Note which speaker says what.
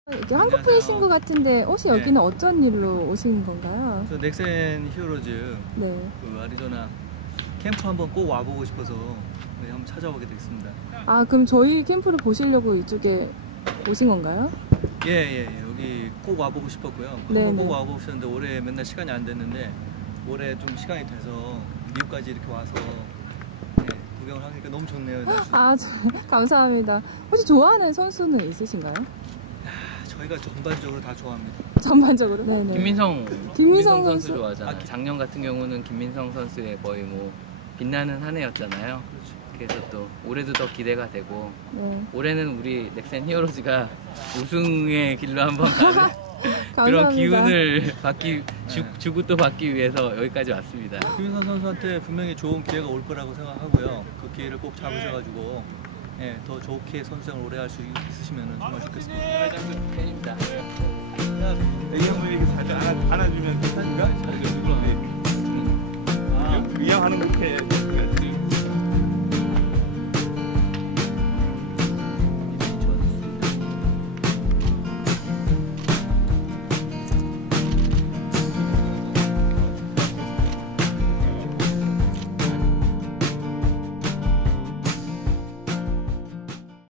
Speaker 1: 이렇게 한국 분이신 것 같은데 혹시 여기는 어쩐 일로 오신 건가요?
Speaker 2: 저 넥센 히어로즈
Speaker 1: 네.
Speaker 2: 그 아리조나 캠프 한번 꼭 와보고 싶어서 한번 찾아오게 됐습니다.
Speaker 1: 아, 그럼 저희 캠프를 보시려고 이쪽에 오신 건가요?
Speaker 2: 예, 여기 꼭 와보고 싶었고요.
Speaker 1: 네,
Speaker 2: 한번 꼭
Speaker 1: 네.
Speaker 2: 와보고 싶었는데 올해 맨날 시간이 안 됐는데 올해 좀 시간이 돼서 미국까지 이렇게 와서 구경을 하니까 너무 좋네요. 날씨.
Speaker 1: 아, 감사합니다. 혹시 좋아하는 선수는 있으신가요?
Speaker 2: 저희가 전반적으로 다 좋아합니다.
Speaker 1: 전반적으로? 네네.
Speaker 3: 김민성 선수 좋아하잖아요. 작년 같은 경우는 김민성 선수의 거의 뭐 빛나는 한 해였잖아요. 그래서 또 올해도 더 기대가 되고 올해는 우리 넥센 히어로즈가 우승의 길로 한번 가는 그런 기운을 주고 또 받기 위해서 여기까지 왔습니다.
Speaker 2: 김민성 선수한테 분명히 좋은 기회가 올 거라고 생각하고요. 그 기회를 꼭 잡으셔가지고 더 좋게 선수생을 오래 할 수 있으시면 정말 좋겠습니다.
Speaker 3: 팬입니다.
Speaker 4: 이 형도 이렇게 살짝 안아주면 괜찮을까? 이 형 하는 거 이렇게